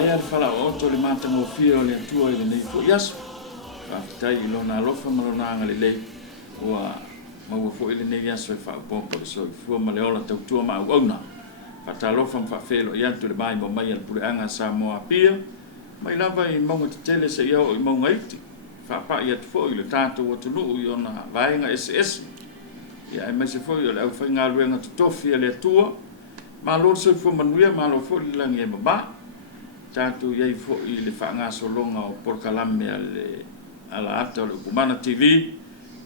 aia le fala o to le matanga o fio le tua le nei fo yas fa tai lona lofa malona nga le wa ma wo fo ile nei yas fa po so fo ma le ola tau tua ma ona fa ta lofa fa felo ya to le bai mo mai al pure anga sa mo apia mai lava I monga te tele se yo I monga iti fa pa ia fo ile tato o tulu I ona vai nga SS ya ai mese fo ile au fa nga luenga to tofi le tua ma lo se fo manuia ma lo fo ile nge ba tato ia fo ile fa nga so longa o por kalame ala ata le kumana TV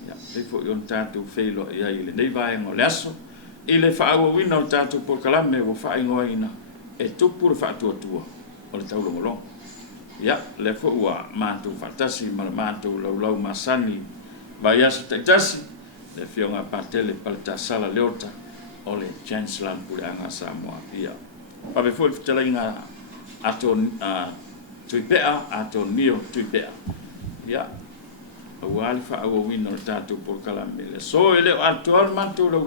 ya e fo yon tato felo ia ile nei vai ngo leso ile fa o wina o tato por kalame o fa ingoa ina e tupu le fa tua o le tau longo ya le fo wa mantu fatasi mantu lau masani bayas tetasi le fionga patele palta sala leota o le chancellor pure anga Samoa ia pa be fo fitalinga aton tuipea aton nio tuipea ya wali fa o wino tatu por kalame le so ele aton mantu lau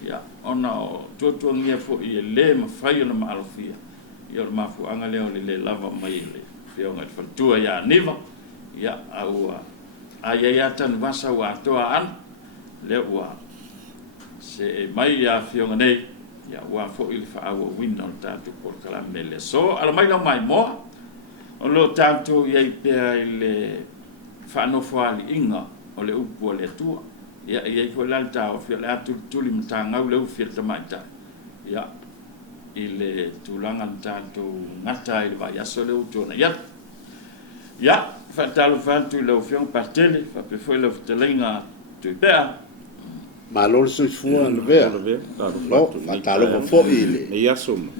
ya ona tutu ngia fo I le mafai na maalofia ia le mafu anga leo le lava mai le fionga te fatua ya niva ya au ai tan vasa wa toa an le wa se mai ya fionga nei ya wa fo il fa au winno tanto por kalame le so ala mai no mai mo o lo tanto ia pe le fa no fuali inga o le upu le tua ya fo l'alta o fi la tuli mtanga o le ufi le tamata ya ile tulanga tanto ngata ile va ya sole utona ya fatalo fantu le fion partele fa pe foi le telinga tu bea ma lo so fu al ver no fatalo fo ile e ya som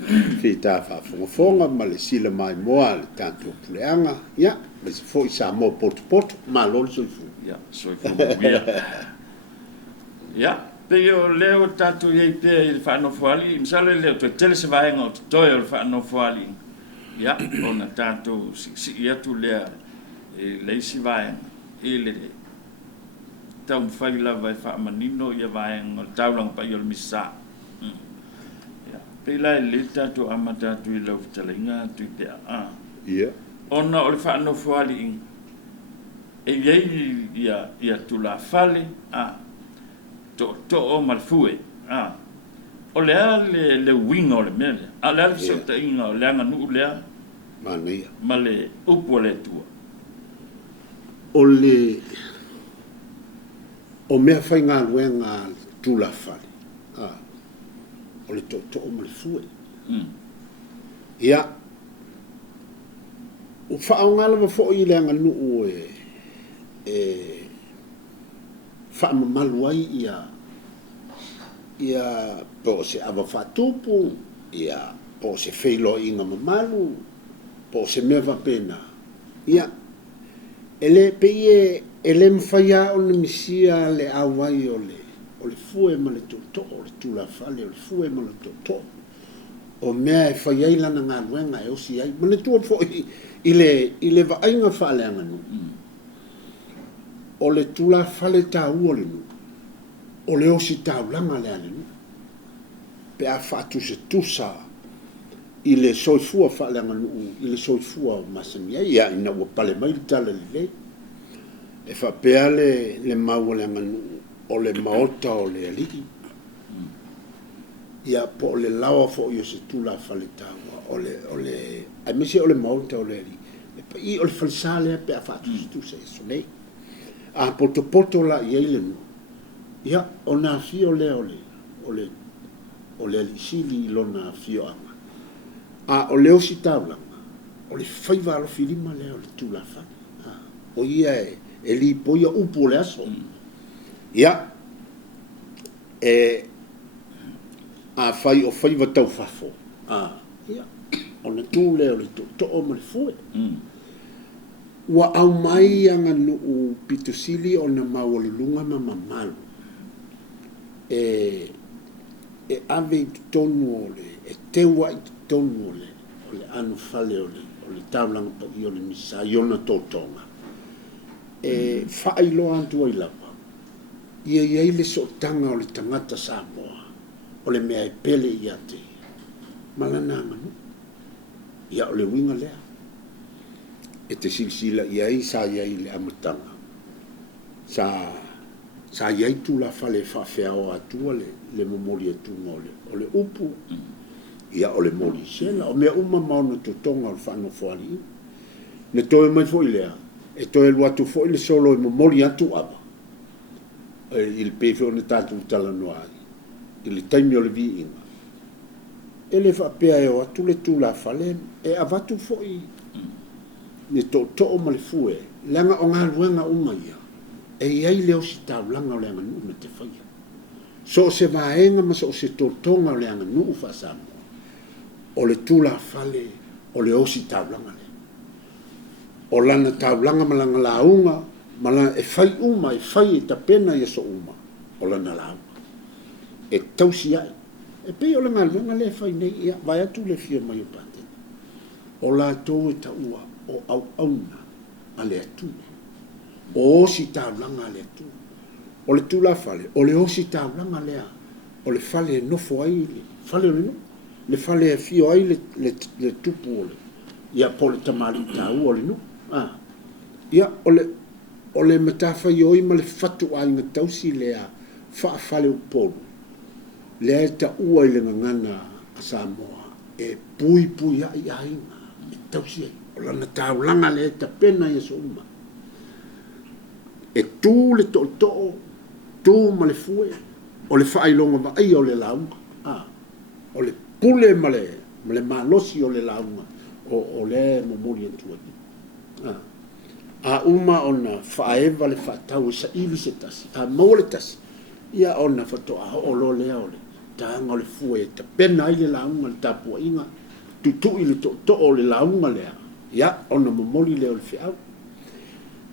fita fa fo ma le sile mai moal tanto pleanga ya me fo sa mo pot ma lo so fu ya so fu ya Peo leo tatu ye pe il fa no fuali misale leo to tele se vai ngo to il fa no fuali ya ona tatu si ya tu le le si vai ile tau fai la vai fa manino ya vai ngo tau lang pa yol misa ya pe la le tatu amata tu le telinga tu pe ya ona o fa no fuali e ye ya tu la fale to o malfue o le winga o le mele a le so ta inga o le anga nu le mania male upo le tua o me fai nga luenga tu la fali o le to o malfue ya o fa nga le fo I le anga nu fa maluai ia po se ava fatupu ia po se feilo inga mamalu po se meva pena ia ele peye ele mfaya o misia le awai o le fue ma le toto o le tula fale o le fue ma le toto o mea e faya ila na ngā luenga e osi ai ma le tua fo ile va ainga fale anga nu o le tula fale tau o le nu o le osi tau langa le ane nu pe a fatu se tusa I le soifua fale anga nu I le soifua masamia ia ina ua pale mai le tala le e fa pea le mau le anga nu o le maota o le aliki ia po le lawa fo i o se tula fale tau o le ai misi o le maota o le aliki I o le falsale pe a fatu se tusa e so nei a poto la ia ile nu ia ona fio le o le sili lona fio anga a o le osi taulanga o le faiva lo filima le o le tula fa o ia e li poia upo le aso ia a fai o faiva tau fafo ia ona tu le o le to o mo le fue wa au mai anga nu pitusili ona maulunga ma mamalu e ave tonu ole e te wa tonu ole anu fale ole tablang pa ole misa yona totonga e failo antu ai lapa ia ile so tanga ole tangata Samoa ole mea pele ia te malana manu ia o le winga lea e te silsila iai sa iai le amatanga sa iai tu la fale whawhea atua le momoli atunga o le upu ia o le moli sela o mea uma mauna tutonga o le whanau whali ne toe mai fo ilea e toe luatu fo ile solo i momoli atu ava i le pefe o ne tatu tala noa i le taimi o le vi inga e le whapea e o atu le tu la fale e avatu fo i ne to o ma le fue langa o ngā ruenga unga ia e iai leo si tau langa o leanga nuu me te whaia so se vaenga ma so se totonga o leanga nuu whasamo o le tu la fale o le osi tau langa le o lana tau langa malanga la unga malanga e whai uma e whai e tapena i so uma o lana la unga e tausi ai e pe o le ngā ruenga le whai nei ia vai atu le fia mai o pate o la tō e ta ua o au auna a le atu o osi taulanga a le atu o le tula fale o le osi taulanga lea o le fale nofo ai fale o le no le fale e fio ai le tupu o le ia po le tamari tau o le no ia o le matafa i oi ma le fatu ai nga tausi lea faa fale o polu lea e ta ua i le ngangana a Samoa e pui pui ai ai e tausi ai o lana taulanga le ta pena i so uma e tu le to tu ma le fue o le fai longa va ai o le launga o le pule ma le malosi o le launga o le momori atu a uma ona faeva le fatau sa ivi se tasi a mole tasi ia ona fato a o lo le ole tanga o le fue ta pena ai le launga le tapu inga tu i le to o le launga le ia ona momoli le o le fiau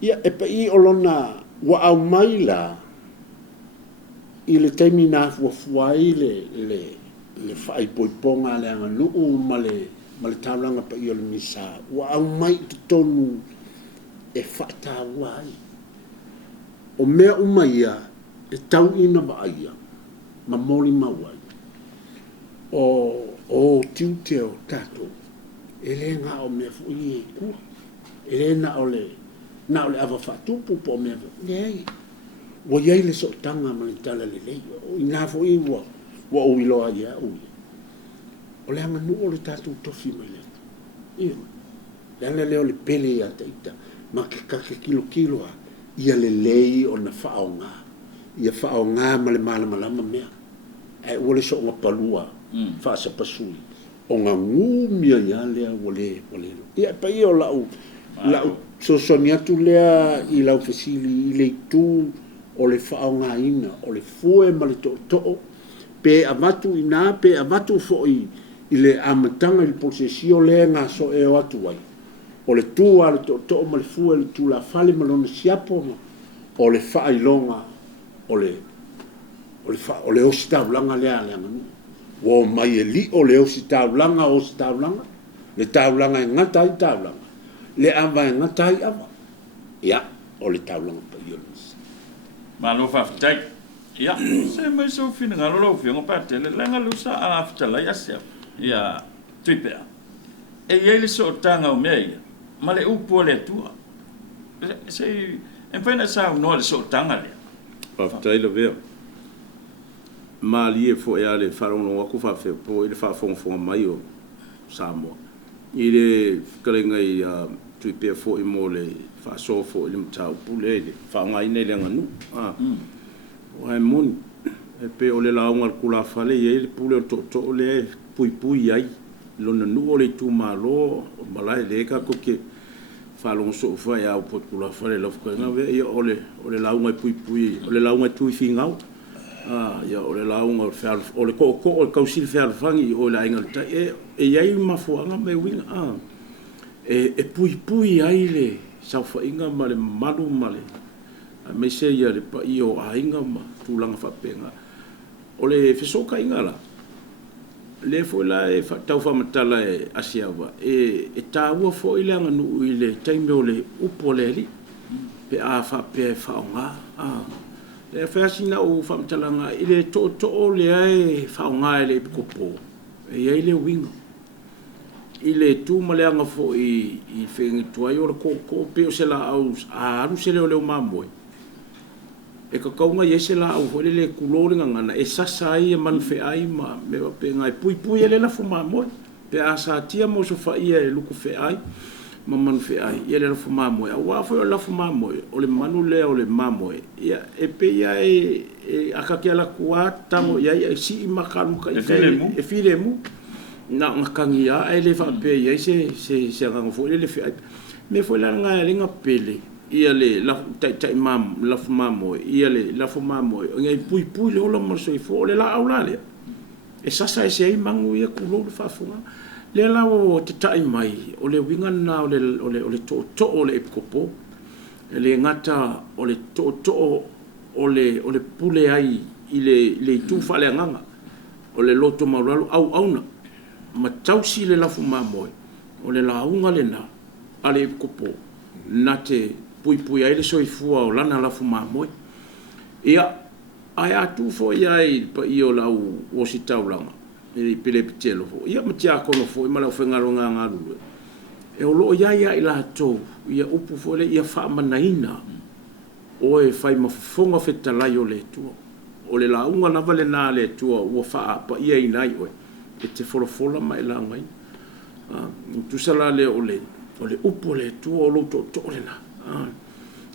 ia e pa i o lona wa au mai la i le taimi na fuafuai le fai poiponga le anga nuu ma le taulanga pa i o le misa wa au mai te tonu e fata wai o mea umaia e tau ina ba ia ma moli mawai o tiu teo tato ele nga o me fu i ku ele na ole ava fatu po me nei wo ye le so tanga ma tala le ina fu i wo o ilo ia o le anga no le tatu tofi mai le le le pele ya taita ma ka kilo ia le lei o na faonga ia faonga ma le mala mea e wo le so palua fa sa pasui o ngā ngūmia ia lea wale ia pa i o lau so atu lea i lau fesili i le tu o le whao ngā ina o le fue ma le to'o pe avatu ina pe avatu foi i le amatanga i le posesio lea ngā so e o atu wai o le tua le to'o ma le fue le tu la fale ma lona siapo o le whailonga o le osi taulanga lea nganu wo mai li o le osi taulanga le taulanga ngata i taulanga le ava ngata i ava ia o le taulanga pa ionis ma lo fa tai ia se mai so fina ngalo lo fi ngopa te le nga lu sa after la yasia ia tuipea e ele so tanga o mei ma le upo le tua se en pena sa no le so tanga le pa tai lo veo mali e fo ya le farono ko fa fe po ile fa fon mai o Samoa ile kalenga i tu pe fo i mole fa so fo ile mtau pule fa ngai ne le nganu o hai mon e pe o le launga kula fale ye le pule to le pui ai lona nu o le tu malo malai le ka ko ke fa long so fa ya o pot kula fale lo ko nga ve o le launga pui o le launga tu fingau ya o le launga o le ko o kausil fe alfangi o la inga ta e ai mafuanga me winga e pui ai le sa fa inga male malu male me se ya le pa io ainga ma tu langa fa penga o le fesoka inga la le fo la e fa tau fa matala e asiawa e taua fo ile anga nu ile taime o le upoleli pe a fa pe fa nga le fasina o famtalanga ile to le ai fa nga ile kopo e ile wingo i le tu maleanga fo i whengi tuai o ko peo se la au aru se leo leo mamoe. E ka kaunga ye se la au hoi le kuloringa ngana e sasa ai e manfe ai ma me wa pe ngai pui e le la fu mamoe. Pe asa tia mo so fa ia e luku fe ai ma manfe ai ia le la fu mamoe. A wafo o la fu mamoe o le manu le o le mamoe. Ia e pe ia e akakia la kua tango ia e si i makaru ka e file mu. Na ngakangi a ele fa pe ia se ngang fo le fe me fo la nga linga pele ia le la tai mam la fu mamo ia le la fu mamo ngai pui le ola mo so fo le la aula le e sasa e sei mangu ia kulo fa fu le la o te tai mai o le winga na o le to o le kopo le ngata o le to o le pule ai ile tu fa le nganga o le loto maulalu au na ma tausi le lafu mamoe o le launga le na ale kopo na te pui ai le soifua o lana lafu mamoe ia ai atu fo iai pa io lau o si taulanga i pile pitelo fo ia matia kono fo i mala fengaro nga lu e o lo ia i la to ia upu fo le ia fa manaina o e fai mafonga feta lai o le tua o le launga na vale na le tua o fa pa ia i nai oe e te folofola mai la ngai tu sala le ole upo le tu o lo to le na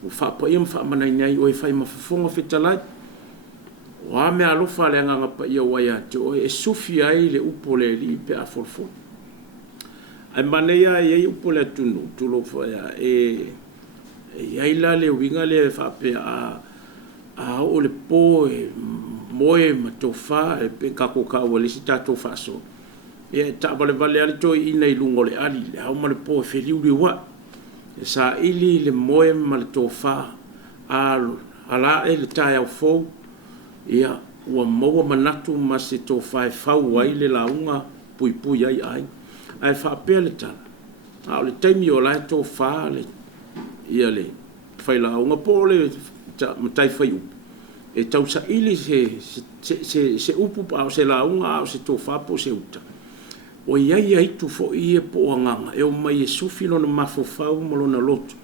o fa pa ia fa mana ngai o e fai mafonga fetalai wa me alo fa le nga pa ia wa ya to e sufi ai le upo le li pe a folfo ai maneia ia upo le tu lo fa ya ia la le winga le fa pe a o le po moe ma tofa e pe kako ka o le sita tofa so e ta vale ali to i nei lungo le ali le au ma le po feliu le wa e sa ili le moe ma le tofa ala e le tai au fo ia ua maua manatu ma se tofa e fau ai le launga pui ai fa pe le tala a o le taimi o la tofa le ia le fai launga po le matai fai upu e tau sa ili se upu pa o se launga o se tofa po se uta o iai tu fo i e po anganga e o mai e sufi lona mafofau ma lona lotu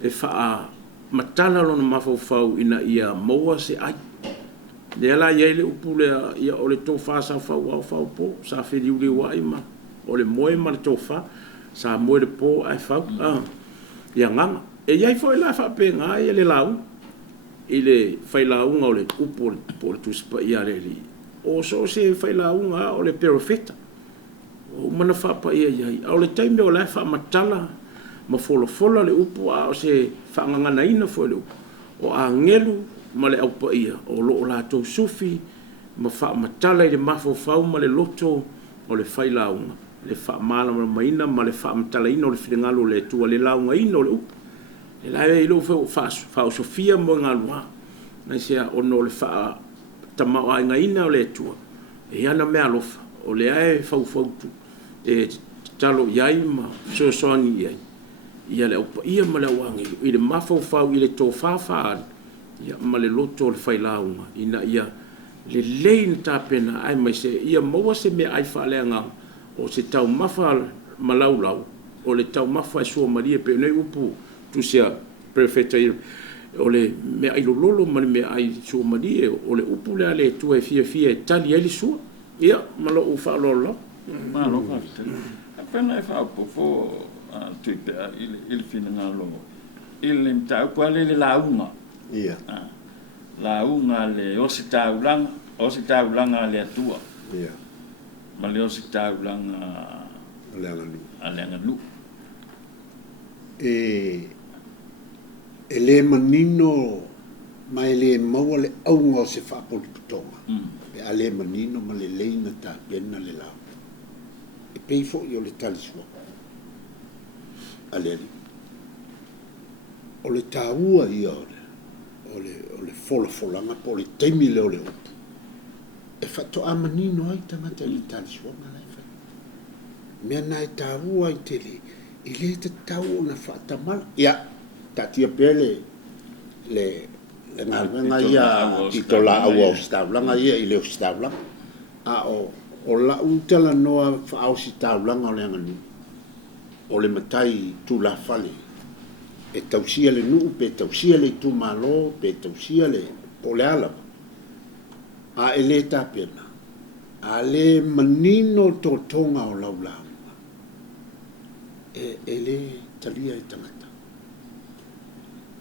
e faa matala lona mafofau ina ia maua se ai le ala iai le upu le ia o le tofa sa fau po sa feliu le wai ma o le moe ma le tofa sa moe le po ai fau ia nganga e iai fo i la fa pe nga ia le lau i le whailaunga o le upo po le tuspa i areli. O so se whailaunga o le perofeta. O mana whapa ia iai. A o le taime o lai wha matala ma fola le upo a o se whaangangana ina fo le upo. O a ngelu ma le aupa ia. O lo o lato sufi ma wha matala i le mafofau ma le loto o le whailaunga. Le wha mala ma maina ma le wha matala ina o le whiringalo le tua le launga ina o le upo. E la e ilo fa Sofia mo nga lua na sia ono le fa tama nga ina o le tua e ana me alofa o le ai fa tu e talo yai ma so ni yai ia le opa ia ma le wangi i le mafo fa i le to fa ia ma le loto le fai launga ina ia le lein tapena ai mai se ia mo se me ai fa le nga o se tau mafa malaulau o le tau mafa so maria pe nei upu tu sia prefeta o le me ai lolo ma me ai so madi o le upu le ale tu e fia tali ele su ia malo u fa lolo malo fa appena fa po tu il fina lo il mta po le launga ia launga le o se taulanga le tua ia ma le o se taulanga ale lu e le manino mai le maua le aunga o se whapoliputonga. Pe a le manino ma le leina ta pena le lau. E peifo i o le talisua. A le ali. O le tāua ia o le folanga po le teimi leo le upu. E whato a manino ai tangata le talisua ma lai whai. Mea nai tāua i te le i le te tau na whaatamala. Ia, tatia pele le ngā ia i to la au au stavlanga ia i leo stavlanga. A o la utala noa whaau si stavlanga o le anganu. o le matai tu la fale e tausia le nuu pe tausia le tu malo pe tausia le o le ala a ele tapena a le manino totonga o laula e ele talia i tangata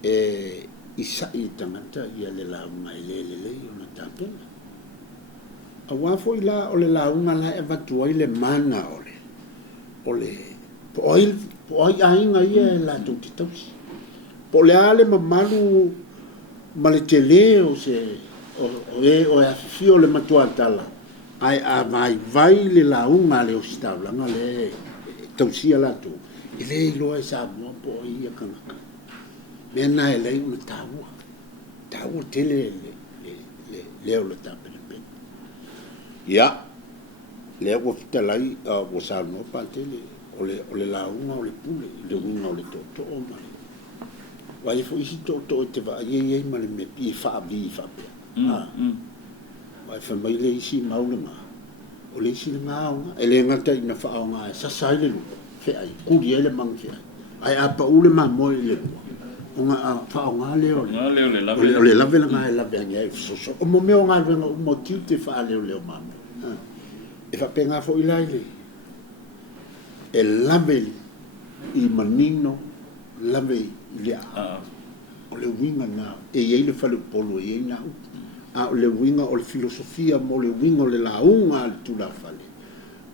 e isa i tangata ia le launga le o na tapena a wafo ila o le launga la e vatua i le mana o le po oi ainga ia la tuti tausi po le ale mamalu ma le tele o se o e afifio le matua tala ai a vai le launga le o stavlanga le tausia la tu i le iloa e sa mua po ia kanaka mena e lei una taua tele le o le tapele pe ia le o fitalai o sa no pa tele o le launga o le pule le unga o le toto o mai vai fo isi toto te va ye ma le me pi fa bi fa pe vai fa mai le isi maulanga o le isi nga ele ngata ina fa nga sa sai le fe ai ku di ele mang fe ai apa ule ma mo le nga fa nga le le la vela nga la benya so o mo me nga venga o mo ti te fa le ma e fa penga fo ilaile e lave i manino lave le o le winga na e ye le fale polo ye na a o le winga o le filosofia mo le winga o le launga al tu la fale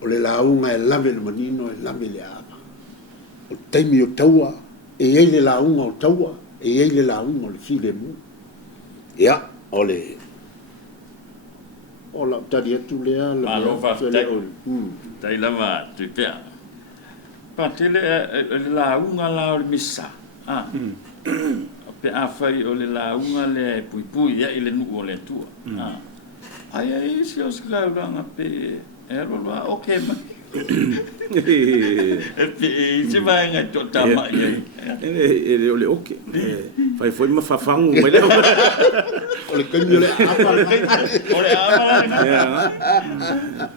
o le launga e lave le manino e lave le ama o taimi o taua e ye le launga o taua e ye le launga o le file mu ya o le o la tadi atu le ma lo fa tai lava tu pea pa tele launga la o le misa pe a fai o le launga le pui ia i le nu o le tua ai ai si o sklauranga pe ero la okay ma e pe si vai nga tota ma e le okay fai foi ma fafangu mai le o le kemi o le apa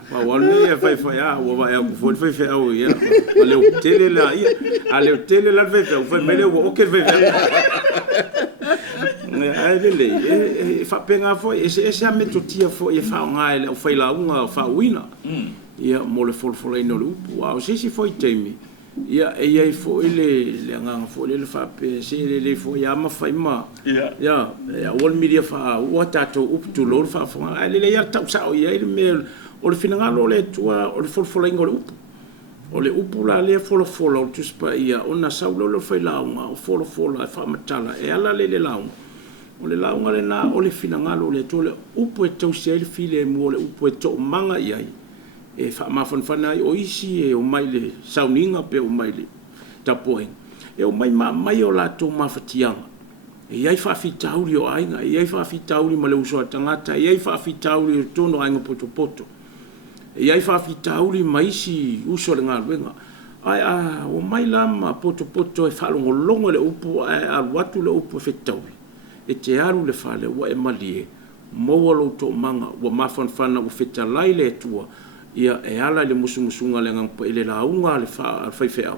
ma wale e fai o va e ku foi fe o ia o le tele la ia a le tele la fe foi me le o okay fe ai le e fa penga foi e a metotia foi e fa nga e o fai la unha fa wina ia mo le folfolai no lupu wa o si foi temi ia e ai foi le nga foi le fa pe se le foi ya ma fai ma ia wal media fa o tato up to lo fa fa le ya tau sa o ia le me o le fina ngalo le tua o le folfolai ngol upu o le upu la le folofolo o tuspa ia ona saulo lo fai la unha o folofolo fa matala e ala le launga o le launga le na o le fina ngalo le to le upu e tau se le file mo le upu e to manga ia e fa ma fana o isi e o mai le sauninga pe o mai le tapoing e o mai o la to mafatianga e ai fa fitauri o ainga e ai fa fitauri ma le uso tangata e ai fa fitauri o tono ainga poto e ai fa fitauri mai si uso le ngaluenga ai o mai lama poto e fa longo le upu a watu le upu fitauri e te aru le fale wa e malie mo lo to manga wa mafana o fitalai le tua ia e ala le musunga le ngang pa ile launga le fa fai fea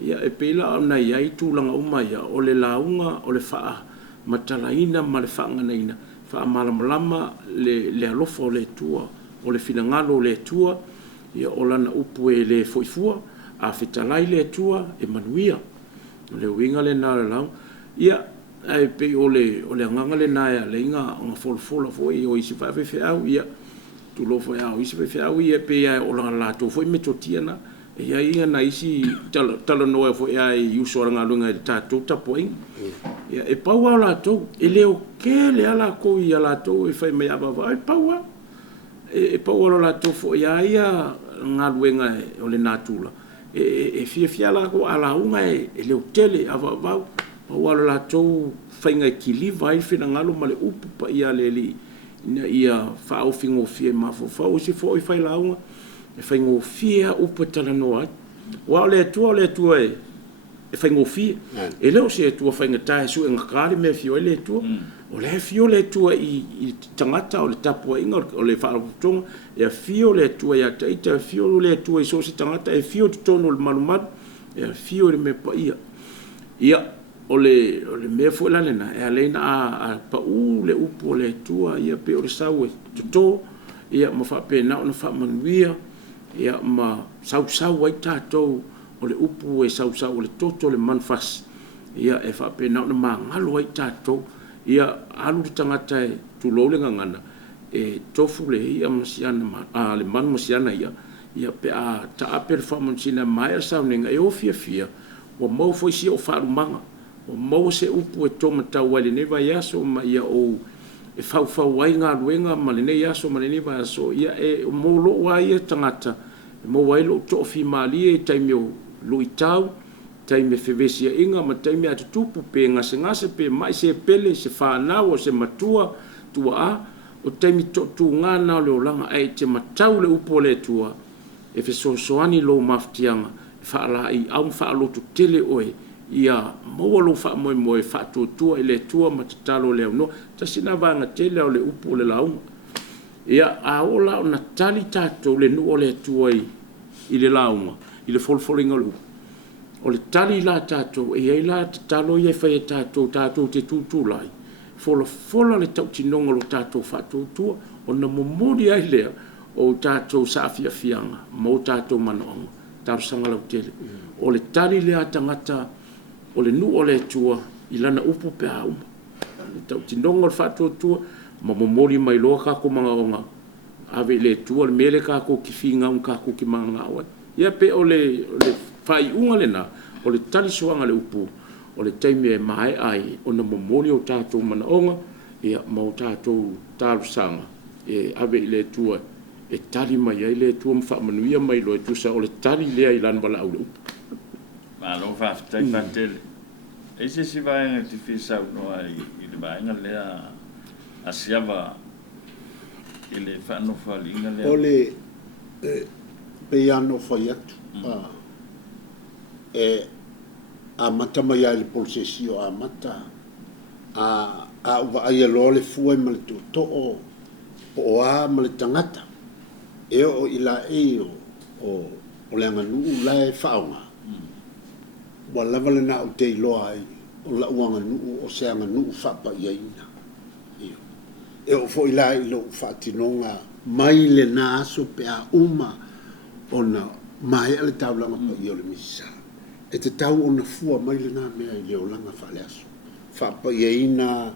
ia e pela na ia i tulanga uma ia o le launga o le fa matalaina ma le fa nganaina fa malama le alofo le tua o le finangalo le tua ia o lana upu e le foifua a fitalai le tua e manuia le winga le na lau ia ai pe o le nganga le na ia le inga nga folfola foi o isi fa fea ia tu lo foi au isi fe au ia pe o la to foi metotiana e ia na isi talo no foi ai uso nga lunga ta to tapoing ia e paua la to e le o ke le ala ko ia la to e fai me aba vai paua e paua la to foi ia nga luenga o le natula e fia la ko ala unga e le hotele ava va paua la to fai nga kili vai fina ngalo male upu pa ia le ina ia fa o fingo fie ma fa o si fo i fai launga e fai ngo fie o potala noa wa le tua e fai ngo fie e leo se tua fai ngata su en kare me fio le tua o le fio le tua i tangata o le tapu inga o le fa tonga e fio le tua ya taita fio le tua i so si tangata e fio tono le malumat e fio le me pa ia ole me fo la lena e alena a pa le upo le tua ia pe o sawe to ia ma fa pe na fa manuia ia ma sau ai tato o le upu e sau le toto le manfas ia e fa pe na ma ngalo ai tato ia alu tangata e tu lo le ngana e tofu le ia masiana ma le man masiana ia pe a ta aper fa mansina mai sa nenga e o fia o mo foi si o fa manga o mo se upu e toma tau wale ne vai aso ma ia o e fau wai ngā ruenga ma le nei aso ma le nei vai aso ia e mo lo wai e tangata mo wai lo tofi mali e taimi o lo itau taimi fevesia inga ma taimi atu tupu pe ngase pe mai se pele se whanau o se matua tua a o taimi tu ngana le o langa ai te matau le upo le tua e fe soani lo maftianga e whaala i au whaalo tu tele oe ia mo lo fa mo fa tu ile tua matatalo le no ta sina vanga tele o le upu le launga ia a ola na tali tato le no le tua i le launga i le folfolinga lu o le tali la tato e ai la talo ia fa tato te tu lai fola le tau tinonga lo tato fa tu o na momori ai le o tato sa fianga mo tato manonga tar sanga lo tele o le tali le atangata o le nu o le tua i lana upu pe au tau tinonga fa tu ma momori mai lo ka ko manga onga ave le tua le mele ka ko ki finga un ka ko ki manga wa ia pe o le fai unga le na o le tali soanga le upu o le taimi e mai ai o na momori o tatou mana onga ia mau tatou talu sanga e ave le tua e tali mai ai le tua mfa manuia mai lo e tusa o le tali lea i lana wala au le upu ma lo fa tai patele e se si vai ti fisa no ai le vai nga le a siava ele fa no fa linga le ole pe ano fa yatu e a mata mai ai le polsesio a mata a wa ai lo le fue mal tu to o a mal tangata e o ila e o le nganu la e faunga wala wala na o te loa ai o la uanga nu o se anga nu whapa iaina e o fo ila i lo whatinonga mai le na aso pe a uma o na mai ale tau langa pa i o le misa e te tau o na fua mai le na mea i le o langa whale aso whapa iaina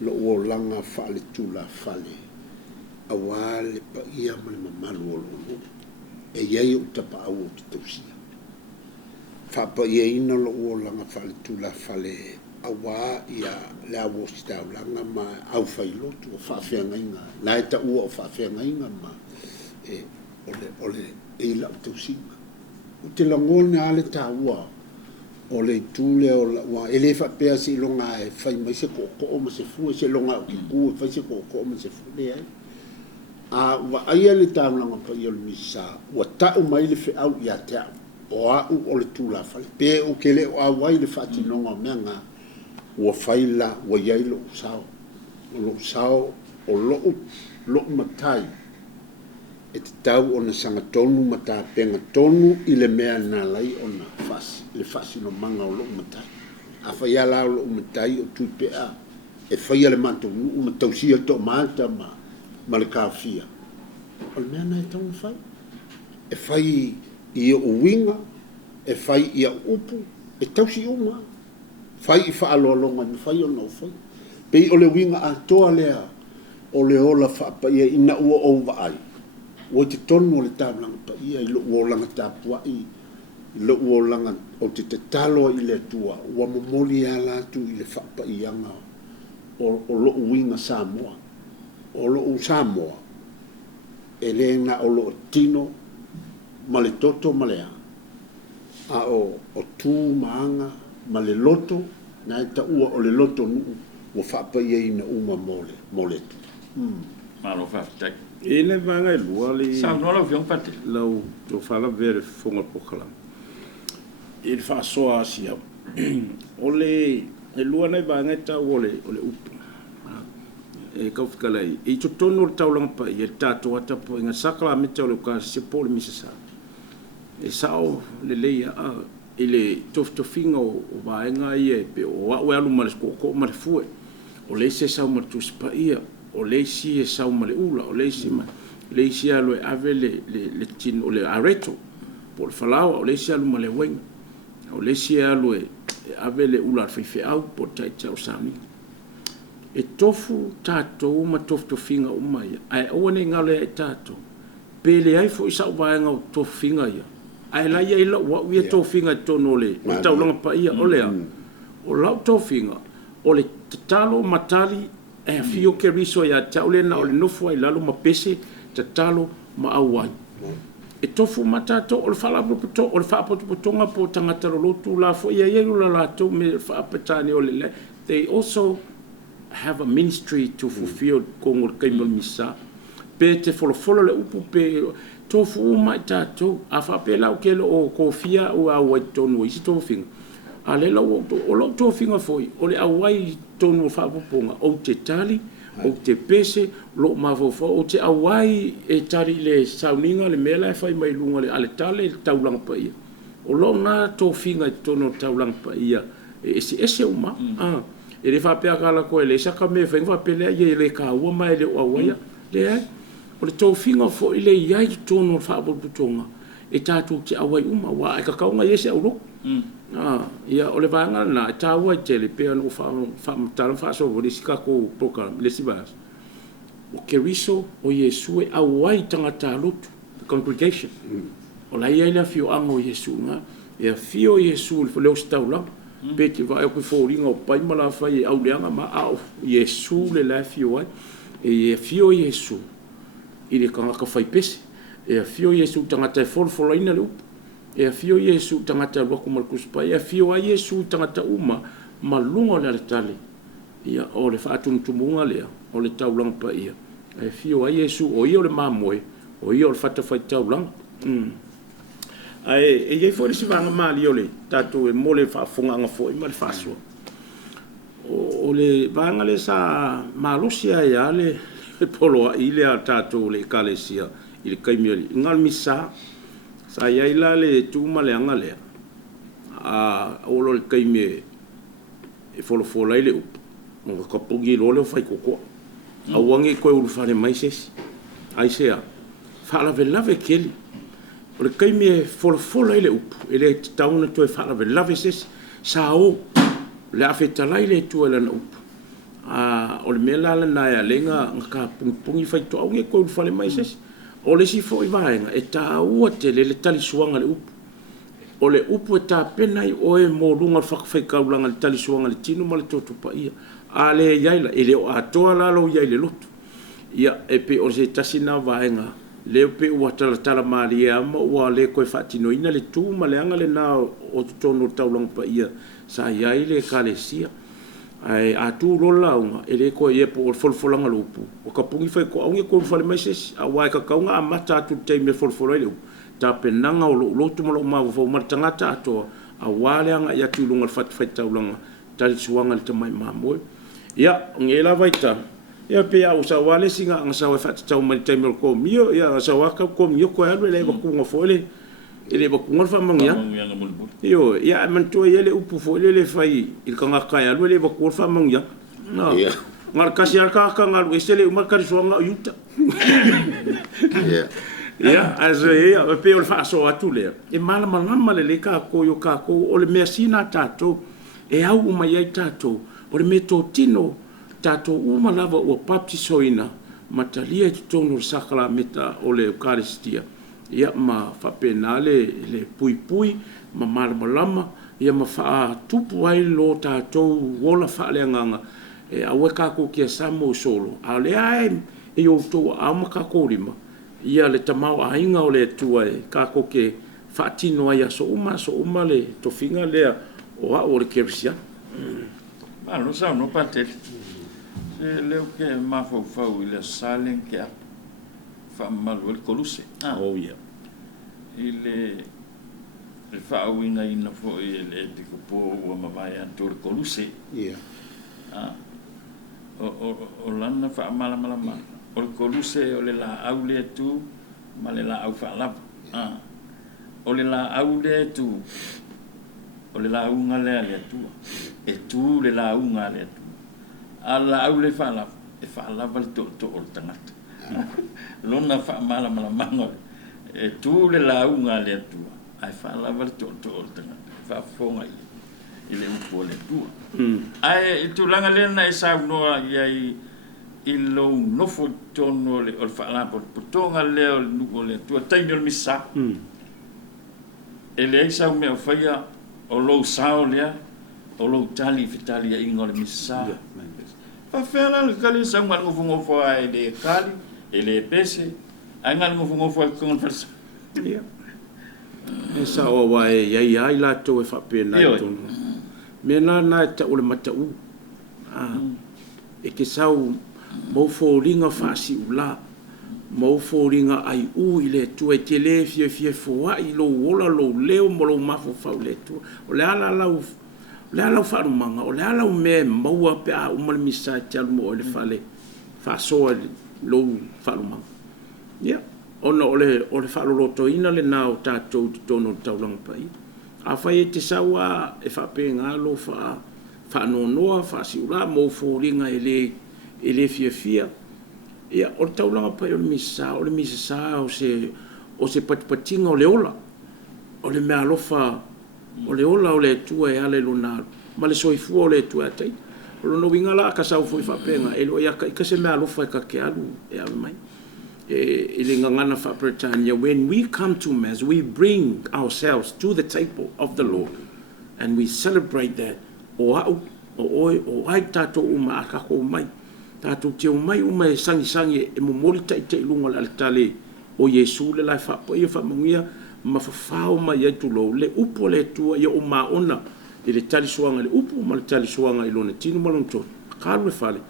lo o langa whale tula whale a wale pa ia male mamalu o lo e iei o tapa au o te tausia Fapa ia ina lo o langa fale tula fale awa ia le awo stau langa ma au failo tu fa fenga inga na eta u fa fenga inga ma e ole e la tu sima o te langone ale ta ua ole tule o la wa ele fa pe si longa e fa mai se ko ma se fu se longa ki ku fa se ko ma se fu le ai a wa ai le ta langa pa ia le misa wa ta u mai le fe au ia te o a o le tula fale pe o kele o a wai le fati nonga menga o faila o yai lo sao o lo matai e te tau o na sanga tonu mata penga tonu i le mea na lai o na le fasi no manga o lo matai a fai ala o lo matai o tui pea e fai ale manto o matausia to malta ma le kawhia o le mea na e tau fai e fai ia o winga e fai ia upu e tausi uma fai i whaalolonga ni fai o no fai pei o le winga a toa lea o le ola whaapa ia ina ua o ai o te tonu o le tāmlanga pa ia i lo ua langa tāpua i lo ua langa o te talo i le tua ua momoli a latu i le whaapa i anga o lo winga Samoa o lo Samoa e le na o lo tino ma le toto ma le a o tū maanga ma le loto na e ta ua o le loto nuu o whapa ia ina uma mole tu. Malo whaftai. E ne vanga e lua li... Sao nola viong pate. Lau to whala vere whonga pokala. E le whaasoa asia. O le... E lua nei vanga e tau o le upu. E kau whikalai. E to tono le taulanga pa i e tātou atapo inga sakala me tau le uka se pōle misa sa. E sao le leia a ile tofinga o vaenga ia pe o wa alu ma ko ma fu o le se sa ma tu spa ia o le si e sa ma le ula o le si ma le si alu ave le tin o le areto por falao o le si alu ma le wen o le si alu ave le ula fe au por tai tau sami e tofu tato ma tofinga o mai ai o ne ngale tato pe le ai fo isa vaenga o tofinga ia ai la ia ila wa ia tofinga tono le o tau langa pa ia o lea o lau tofinga o le tatalo matali e fio ke riso ia tau le na o le nofu ai lalo ma pese tatalo ma awai e tofu matato o le fala puto o le fa putonga po tangata lotu la fo ia ia la to me fa petani o le they also have a ministry to fulfill kongol kaimol misa pe te folo le upu pe tofu mai tatou a whapela o kelo o kofia o a wai tonu isi tofinga. A le lau o lau tofinga foi, o le a wai tonu o whapoponga, o te tali, o te pese, lo mawawha, o te a wai e tari le sauninga, le mela e whai mai lunga le ale tale le taulanga pa ia. O lau nā tofinga i tono taulanga pa ia, e ese uma. E le whapea kala koe le saka me whainga whapelea ia le ka ua mai le o a waia, le ai. O le tauwhinga fo i le iai ki tōno o whaapoputonga e tātou te awai uma wa e kakaunga iese au loko. Ia o le vanga na e tāua i tele pea no whaamataran whaaso o le sika ko program, le sibas. O keriso o Yesu e awai tangata lotu, the congregation. O la iai la fio anga o Yesu nga, e a fio Yesu le leo stau lang, pe te vai o kui fōringa o paimala whai e au leanga ma au Yesu le la fio ai, e a fio Yesu i le kangaka whai pese. E a fio Yesu tangata e wholwhola ina le upu. E a fio Yesu tangata e waku malkuspa. E a fio a Yesu tangata uma malunga le tale. Ia o le whaatunutumunga lea, o le taulanga pa ia. E a fio a Yesu o ia o le mamoe, o ia o le whatawhai taulanga. E iei fo le siwanga maali o le tātou e mole whaafunganga fo i ma le whaasua. O le vanga le sa malosia e ale poloa i le a tātou le kalesia i le kaimiari. Ngal misa, sa iai la le tūma le anga lea. Olo le kaimie e wholofola i le upu. Nga kapungi lo leo whai kokoa. Awange koe urufare mai sesi. Aisea, whalave lave keli. O le kaimie wholofola i le upu. E le tauna toe whalave lave sesi. Sa o, le awhetalai le tua lana upu. O le mea lala nai a lenga ngaka pungi whai toa unge koe urufale mai sesi. O le si fo i vaenga e tā ua te le tali suanga le upu. O le upu e tā penai o e mō runga le whakawhai kaulanga le tali suanga le tino ma le toto pa ia. A le iaila, e leo a toa lalo iai le lotu. Ia e pe o se tasina vaenga. Leo pe ua tala maari e ama ua le koe whaatino ina le tū ma le anga le nā o tutono taulang pa ia. Sa iai le kalesia. Ai a tu rola unga e le ko ye po folfolanga lupu o ka pungi fai ko aunge ko fale mai ses a wai ka kaunga a mata tu te me folfolo le ta penanga o lo tu mo ma fo martanga ta to a wale anga ya tu lunga fat fai taulanga tal suanga le mai mamoi ya ngela vaita ya pe a usa wale singa anga sa fat tau mai te me ko mio ya sa waka ko mio ko ya le ba ku ngo fole ele ba ku ngo fa mangia yo ya man to ele upu fo ele fai il kanga kaya le ba ku fa mangia no ngar kasi ka ngar esele umar ka suanga yuta ya ya pe o fa so atule e mala mala le ka ko yo ka ko o le mesina tato e au mai ai tato o le meto tino tato uma lava o papti soina matalia tono sakala meta o le eukaristia ia ma whapenale le pui ma malama ia ma wha tupu ai lo tātou wola whaaleanganga e awe kako kia samo solo a le ai e o tō auma kako rima ia le tamau a inga o le tua e kako ke whaatino ai a so uma le tofinga lea o a o le kerisia no sa no pate se leo ke mafau i le salen ke a whaamalu el koluse oh yeah ile le whaawinga ina fo i le tikupo ua mawai anto le koluse o lana whaamala o le koluse o le la au le tu ma le la au whaalapa o le la au le tu o le launga lea le atua. E tu le launga le atua. Ala au le whala, e whalava le to o le tangata. Lona wha mala mango. E tu le launga le atua. Ai whalava le to o le tangata. Whafonga i le upo le tua. Ai i tu langa lena e sau noa iai i lo nofo tono le o le whala potonga leo le nuko le atua. Taimi o le misa. E le sau mea whaia o lo sao lea, o lo tali fitali a ingo le misa. Whawhela le kali sa ngal ngofungofo ai le kali, e le pese, ai ngal ngofungofo ai kongon farsa. E sa o wae, iai ai la tau e whapena i tono. Me nā e ta ole matau. E ke sau, mau fōringa whasi ula, mau fōringa ai i le tua, e te le fia fōa i lo ola lo leo mo lo mafo whau le tua. O le ala lau wharumanga, o le ala me maua pe a umale misa te alu mo o le whale, whasoa lo wharumanga. Ia, ona o le whaloloto ina le nao tātou te tono tauranga pai. A whai e te saua e whape ngā lo whanonoa, whasiura, mau fōringa e le fia. Ia, o le tauranga pai o le misa sa o se patipatinga o le ola. O le mea alofa, o le ola o le tua e ale luna, ma le soifua o le tua atai. O lo no wingala ka sau fui whapenga, e lo iaka ika se mea alofa e ka ke alu e ave mai. E le ngangana whapretania, when we come to Mass, we bring ourselves to the table of the Lord, and we celebrate that. O au, o oi, o ai tātou uma akako mai. Tātou te umai e sangi e momoli te ilunga le altale o Yesu le lai whapa ia whamungia ma whawhao mai ai tulo le upo le tua ia o maona i le tali suanga le upo ma le tali suanga i lona tinu malonto karu e whale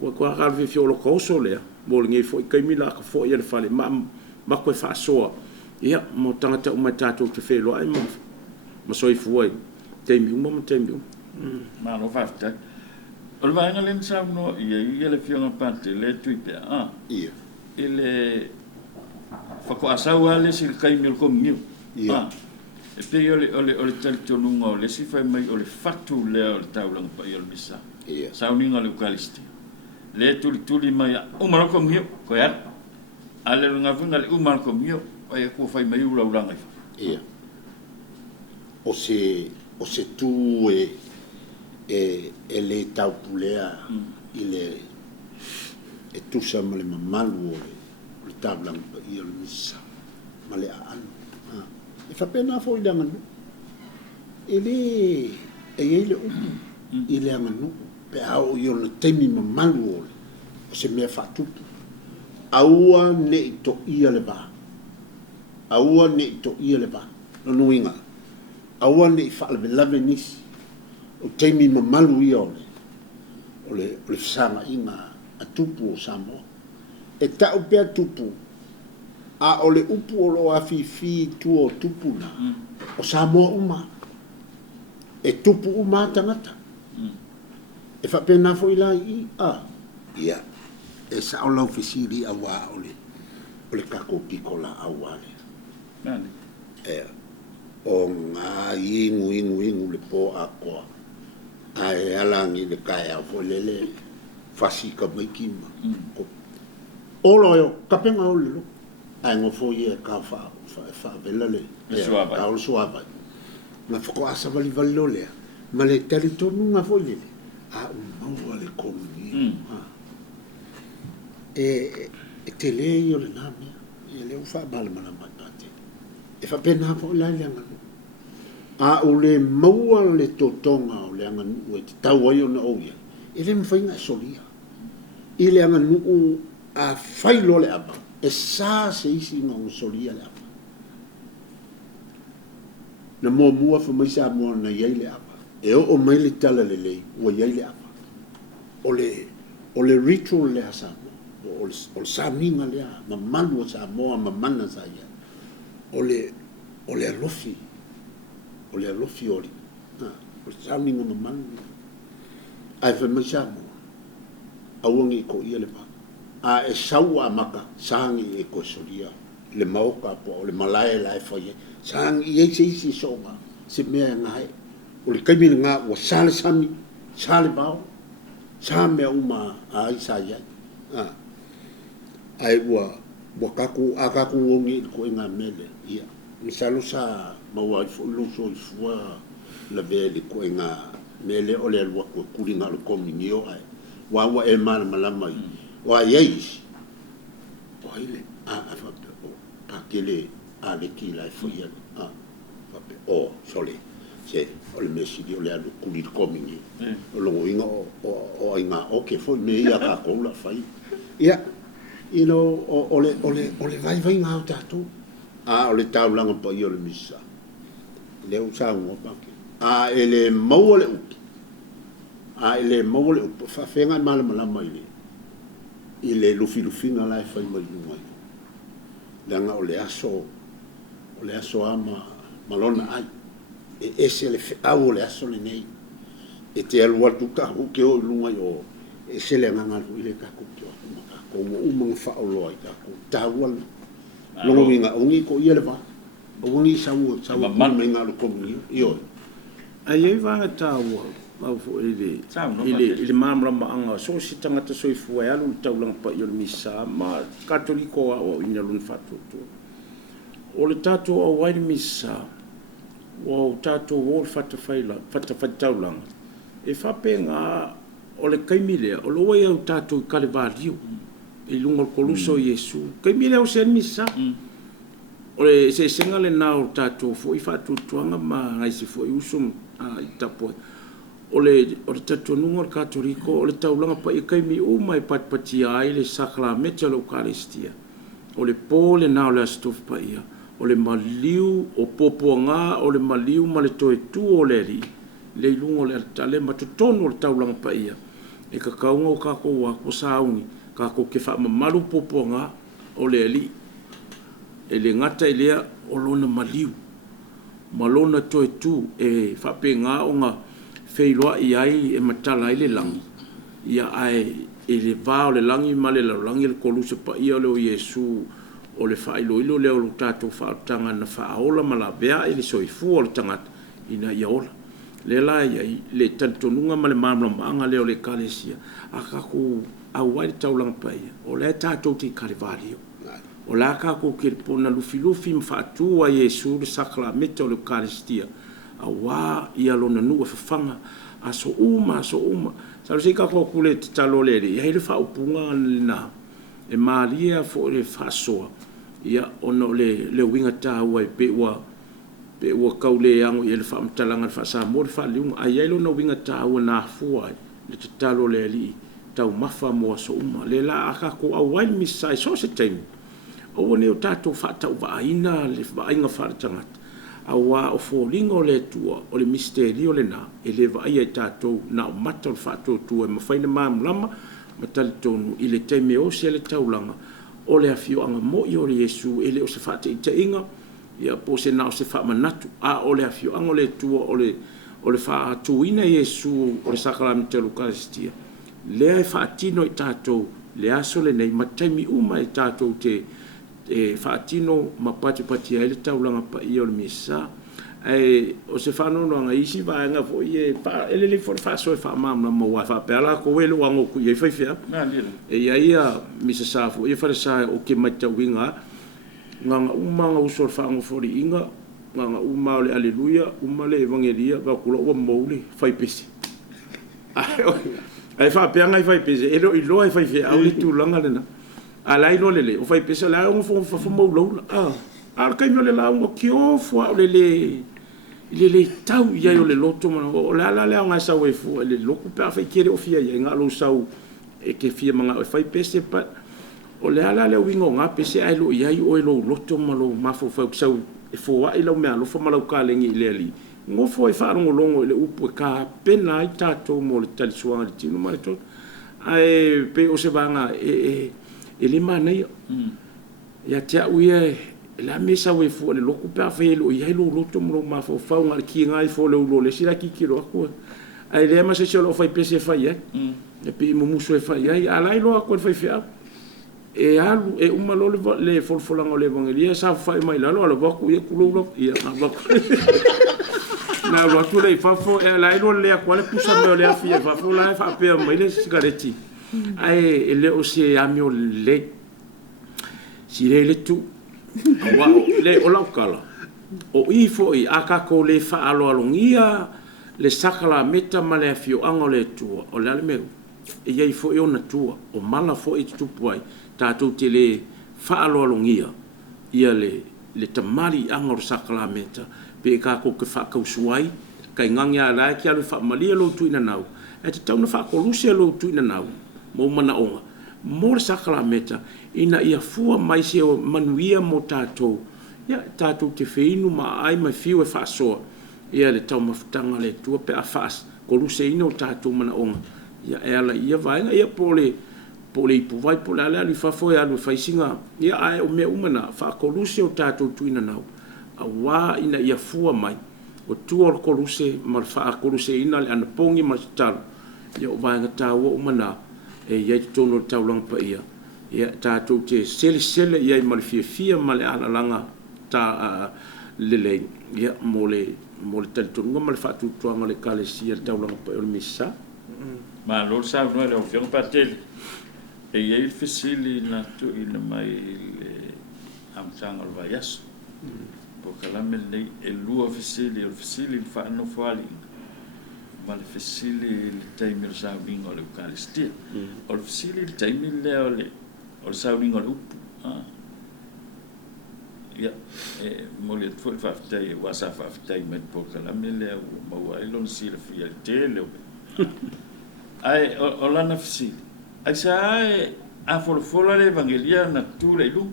kua karu fe fiolo ka oso lea mo le ngei fo i kaimila ka fo ia le whale ma koe whaasoa ia mo tangata umai tātou te whelo ai ma soifua i teimi uma ma teimi uma Malo whaftak. O le vaenga le nsau no ia le fionga pante le tuipe Ia. I le whakoasau ale si le kaimi o le komingiu. Ia. E pei o le tali tonunga o le si whai mai o le fatu lea o le taulanga pa i o le misa. Ia. Sauninga le ukalisti. Le tuli mai a umaro komingiu, koe ar. Ale le ngawinga le umaro komingiu, o e kua whai mai ula uranga i. Ia. O se tu e le tau pulea i le e tusa ma le mamalu o le tablang pa i o le misa ma le aanu e whapena fo i le anganu e le e le upu i le anganu pe au i o na teimi mamalu o le o se mea whatupu aua ne i to ia le ba aua ne i to ia le ba no nuinga aua ne i whaalave nisi o teimi mamalu ia o le whasanga inga a tupu o Samoa. E tau pia tupu, a o le upu o lo a fi tu o tupu na, o Samoa uma. E tupu uma tangata. E whapena fo ila i, ia, e sa o lau fisiri a wā o le kako pikola a wale. Nani? O ngā ingu le po a koa. Ai alangi le kai a fo lele fasi ka mai kima olo yo kapenga o lelo ai ngo fo ye ka fa vela le ka o suava na fo asa vali valole ma le territorio nga fo lele a un mau le komi e tele yo le nami e le fa bal mana matate e fa pena fo la le ngano a o le maua le totonga o le anganu o te tau ai o na oia e le mwhainga solia i le anganu a whailo le apa e sā se isi ngā solia le apa na mua whamaisa mua na iai le apa e o mai le tala le lei o iai le apa o le ritual le hasa o le sāminga le a ma manu o Samoa ma mana sa ia o le alofi o le alofi ori o le sauninga mamanu ai whamaisamu awangi ko ia le pa a e saua maka sangi e ko soria le mauka po o le malae lai whaie sangi i eise isi songa se mea ngai o le kaimi nga o sale sami sale bao sa me uma ai sa ya ai wa kaku akaku ngi ko nga mele ia misalo sa mawa lu so fua la vele ko nga mele o le wa ko kulinga lo kominio ai wa e mal malama wa yeis o ile a fa pa kele a le ki la fo ia o sole se o le mesi di o le alu kuli komingi o lo inga o inga o ke fo me ia ka ko la fai ia o le vai nga o tatu o le taulanga pa i o le misa le usa ngo pa ele mau le upi ele mau le upi fa fenga mala mala mai ile lufi nga la fai mai mai langa o le aso ama malona ai ese le au le aso le nei e te alua tuka hu ke o lunga yo ese le nganga ile ka ku ko mo fa o loi ka ku tawal lo winga ongi ko ile ba ongi sa me nga lo ko yo ai va tawa ma fo ile mamra ma anga so si tanga to so fu ya lu taulang pa yo misa ma katoliko o ina lun fatu o le tato o wai misa o tato o fata fataulang e fa penga o le kaimile o lo wai o tato kalevaliu e lungo koluso Yesu kaimile o sen misa o le se senga le na o tato fo i fatu tuanga ma ngai se fo i usum a tapo o le tato nungo katoliko o le taulanga pa i kaimi mai patpati ai le sakramento lo eukaristia o le pole na o le astof pa ia o le maliu o popoanga o le maliu ma le toe tu o le ri le lungo le tale ma tono le taulanga pa ia e ka kaunga o ka ko wa ko saungi ka ko ke fa malu popoanga o le li e le ngata ilea o lona maliu malona toe tu e fa penga o nga feiloa i ai e matala i le langi ia ai e le vao le langi ma le langi le koluse pa ia le o Yesu o le whailo leo lo tātou whaotanga na whaola ma la vea e le soifu o le tangata ina ia ola. Le la iai le tantonunga ma le mamla maanga leo le kalesia a kako au wai taulanga paia o le tātou te karivario o la kako ke pona lufi mwhaatua Yesu le sakramento le karistia a wā ia lona nua whawhanga a so uma salo se kako kule te talo le ia le whaupunga na e maria fo le whasoa ia ono le winga tāua e pe ua kaule ango i le whaamtalanga le whaasa mo le whaaliunga a ielo no winga tāua nā fua le te talo le li tau mafa moa so uma le la aka ko a wail misai so se taimi o ne o tātou whaatau waaina le waainga whaatangata a wā o fōlinga o le tua o le misterio le nā e le vaia i tātou na o mata o le whaatou tua e mawhaina māmulama ma tali tonu i le teime o se le taulanga o le afio anga mo i o le Yesu e le o se whaate i te inga ia po se na o se wha manatu a o le afio anga o le tua o le whaatuina Yesu o le sakramento eukaristia le ai whaatino i tātou le aso le nei ma taimi uma i tātou te whaatino ma pati ai le taulanga pa i o le misa o se whanono anga isi vaenga fo i ele le for faso e whaamamla ma wa whaapela ko welo wango ku i whaifea e ia misa safo i wharesa o ke maita winga nganga umanga usor whaango fori inga nganga uma o le aleluia uma le evangelia va kula ua moule whaipese ai whaapeanga i whaipese elo i loa i whaifea au li tūlanga lena alai lo lele o whaipese la o fo maulaula ar kai mo le la o ki o fo le tau ia o le loto ma o la nga sa we fu le loku pa fa kere o fia ia nga lo sau e ke fia manga o fai pese pa o le wingo nga pese ai lo ia o lo loto ma lo ma fo fa sau e fo wa ilo me lo fo ma lo ka lengi le ali ngo fo e fa ngo longo le upu ka pena i tato mo le tali suanga le tino ma to ai pe o se vanga e le mana ia tia uie la mesa we fu le loku pa fe lo ia lo loto mo ma fo fa nga ki nga i fo lo le sira ki kilo ko ai le ma se lo fa pese fa ia e pe mo muso e fa ia ala lo ko fa fa e alu e uma lo le fo lang o le evangelia sa fa mai la lo ba ku ia ku lo ia na ba na nga lo tu le fa fo e la lo le ko le pusa me le afi fa fo la fa pe mai le sigareti ai le o se amio le si le tu wa le o la kala o i fo i aka ko le fa alo alongia le sakala meta male afio angole tu o le me e ia fo e ona tua o mala fo i tupu ai tātou te le whaalolongia ia le tamari angor sakala meta pe ka ko ke whakausuai kai ngangi a rai ki alu whaamalia lo tuina nau e te tauna whakoluse lo tuina nau mo mana onga mo le sakala meta ina ia fua mai se o manuia mo tātou ia tātou te whiinu ma ai mai whiu e whaasoa ia le tau mawhutanga le tua pe a whaas koluse ina o tātou mana onga ia ela ia vaenga ia pole ipu vai pole ale alu fafo ia alu faisinga ia ai o mea umana fa koluse o tātou tuina nau a wā ina ia fua mai o tua o koluse ma fa koluse ina le ana pongi ma talo ia o vaenga tā ua umana e ia te tono tau lang pa ia tātou te sele ia i mali fia ma le alalanga tā lelei ia mo le talitonga ma le whaatutuanga le kalesia le tau lang pa ia o le misa ma lo sa no le ofio patel e ia il fisili na tu ina mai le amsanga al vaias po kala me le e lua fisili il fisili fa no fali ma le fisili il taimir sa bingo le kalistia o le fisili il taimir le o sa bingo le upu ia e mo le fo fa tai wasa fa tai me po kala me le ma wa ilon si le fia tele ai o lana fisi ai sai a folfola le evangelia na tu le lu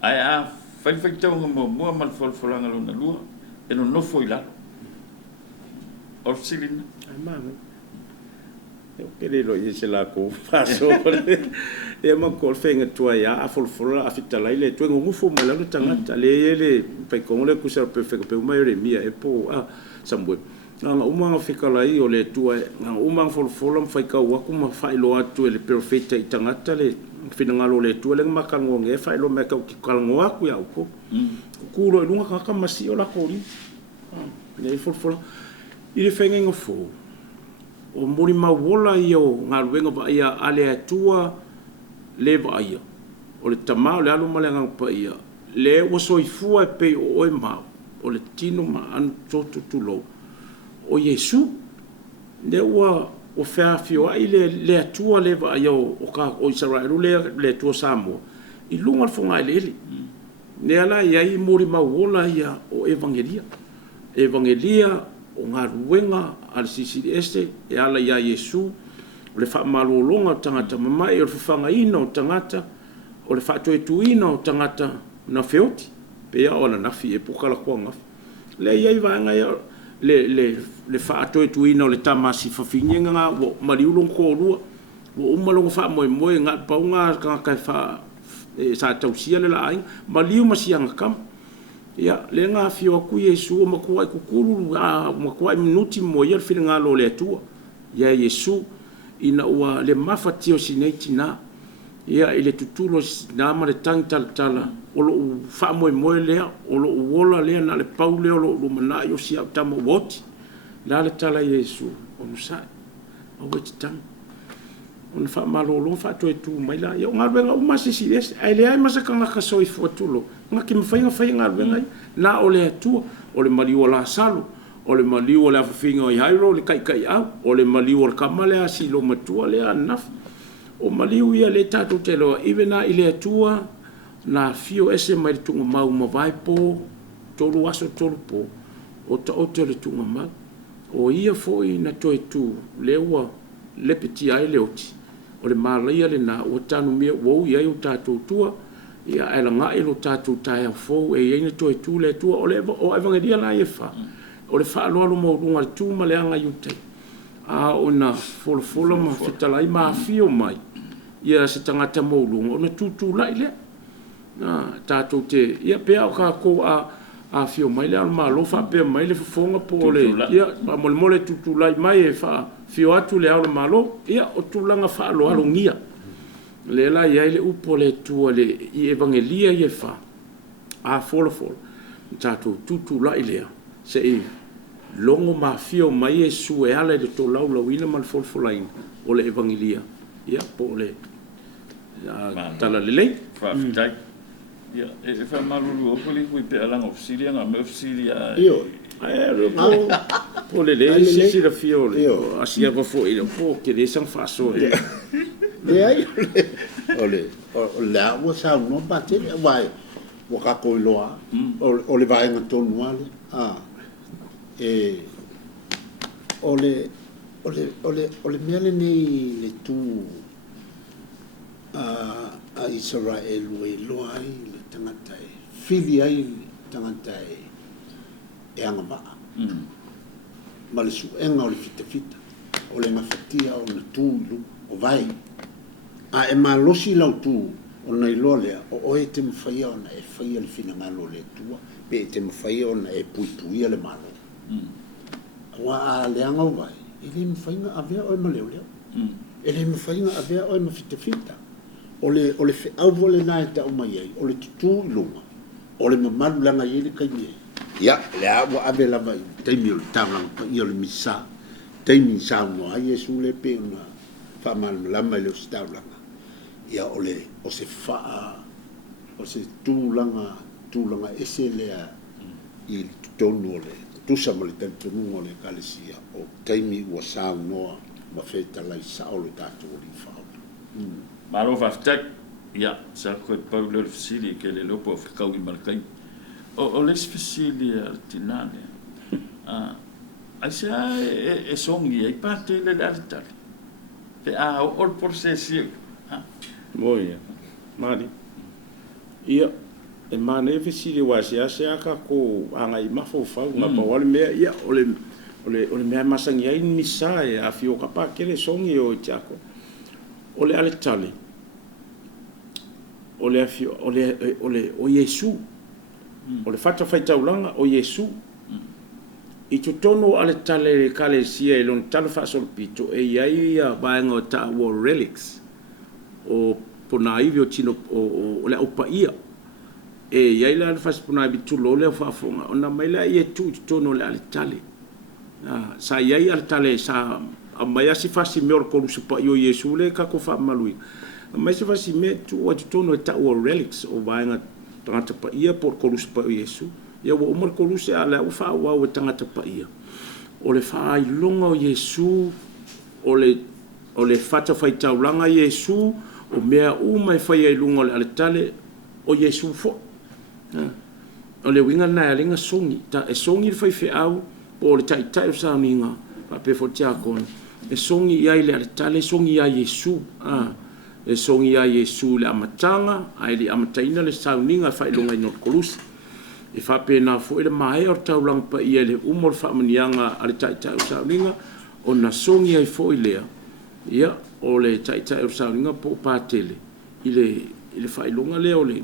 ai a fai tau mo mal folfola ngalo na lu e no foi lá o silina ai mama eu queria lo ia se la ko paso e ma ko fenga tua ia a folfola a fitala ile tu ngu fo mo la tanga le pai ko le ku sa perfect pe mai re mia e po a sambo nga umanga fikala i o le tua nga umanga folfola fai ka wa kuma fai lo atu le profeta i tangata le finangalo le tua le makango nge fai lo me ka ki kalngo aku ya ko kulo lunga ka masi o la kori le folfola i le fenga ngo fo o mori ma wola i o nga wenga ba ia ale tua le ba ia o le tamao le alu male nga pa ia le o soifua pe o e ma o le tino ma an toto tulo o Yesu le ua o feo ai le atua le va yo o ka o Israel le atua Samoa i lunga al fonga ele ne ala ia i mori mawola ia o evangelia o ngā ruenga al sisi este e ala ia Yesu o le wha malolonga o tangata mamai o le whanga ina o tangata o le wha toetuina o tangata na feoti pe ia o na nafi e pokala kua ngafi le ia i vanga ia le fa to tu ina le tamasi fa finyenga nga wo mariulong ko lua wo umalong fa mo nga pa nga ka fa sa tausia le lai maliu masianga kam ya le nga fio ku Yesu ma ku ai ku kulu ma ku ai minuti mo ia fil nga lo le tu ya Yesu ina wa le mafatio sineti na ya ile tutulo na ma le tantal tala o lo fa mo le o lo wola le na le paule o lo mana yo si tamo woti la le tala Yesu o musa o weti tang on fa malo lo fa to tu mai la yo ngal venga o masi si des ai le ai masa kanga ka soi fotulo nga ki mfainga ngal venga na o le tu o le mali o la salo o le mali o la finga i hairo le kai au o le mali o kamale asi lo matua le anaf o maliu ia le tatu te loa iwe na ile atua na fio ese mai le tunga mau ma vai po tolu aso tolu po o ta ote le tunga mau o ia foi na toi tu le ua le peti ai le oti o le malaia le na o tanu mia wou ia o tatu tua ia aila nga ilo tatu tai au fou e ia toi tu le tua o le o evangelia na ia fa o le fa alo mo runga le tu ma le anga yute a ona folfola ma fitalai ma fio mai ia se tangata mo lunga ona tutu lai le na tatou te ia pe o ka ko a fio mai le alma lo fa pe mai le fonga po le ia mo le tutu lai mai e fa fio atu le alma lo ia o tulanga fa lo alongia le la ia le upo le tu le i evangelia ia fa a folofolo tatou tutu lai le se longo mafio mai e su e ala de to lau lau ina mal folfolain o le evangelia ia po le tala lele Whaafitai. Ia, e wha maruru o poli kui pe alanga ofisiria, ngā me ofisiria. Io. Po le le sisi la fio le asia va fo ina po ke le sang faso e Le ai ole le awa sa no bate vai o ka ko loa o le vai nga tonu ale ole mele ni le tu a Israel we loa le tangata fili ai tangata e anga ba ma le su enga o le fita o le mafatia o le tu o vai a e malosi lau tu o nei lolea o e te mwhaia ona e whaia le fina ngalo le tua pe e te mwhaia ona e puipuia le malo wa a leanga o vai e le mwhainga a vea o e maleo leo e le mwhainga a vea o e mawhitawhita o le fe au vole na e ta o mai ai o le tutu i lunga o le mamalu langa i le kai mie ia le awa ave lava i teimi o le tauranga pa i o le misa teimi sa no ai e su le pe ona whamal lama i le o si tauranga ia ole o se faa o se tūlanga ese lea i tonu ole tusa mo le tonu ole kalesia o taimi ua sao noa ma feta lai sao le tātou o li whao Maro whaafitai. Ia, sa koe pau le fasili ke le lopo o whikau i Malakai. O les fasili a tinane. Ai se e songi e pate le aritari. Pe a o ol prosesi. Moia, mari. Ia, e mane e fisiri wasi a se aka ko anga i mafo fau nga pa wale mea ia ole mea masangi ai misa e a fio kapa kele songi o tiako. Ole ale tali. Ole afio ole o Yesu. Ole fata faita ulanga o Yesu. I tutono ale tale kale sia e lon talo fa sol pito e ia baenga o ta war relics. O pona ivi o tino o le opa ia e ia la fas pona ivi tu lo le fa fonga ona mai la ia tu tono le ale tale sa ia ale tale sa mai si fasi me or ko su pa io Yesu le ka ko fa malui mai si fasi me tu o tono ta o relics o vainga tangata pa ia por ko su pa Yesu ia o mar ko se ala o fa o tangata pa ia o le fa i longa o Yesu o le fata fai taulanga Yesu o mea uma e whai ai lunga le aletale o Yesu fo. O le winga nai alinga songi. Ta e songi le whai whi au o le tai o sa minga. Pa pe fo tia kona. E songi iai le aletale, songi ia Yesu. E songi ia Yesu le amatanga, ai le amataina le sa minga whai lunga i not kolusi. E wha pe na fo ele mahe o taulang pa ia le umor wha manianga ale tai o sa minga o na songi ai fo i lea. Ia, o le tai o sauringa po patele i le whailonga leo le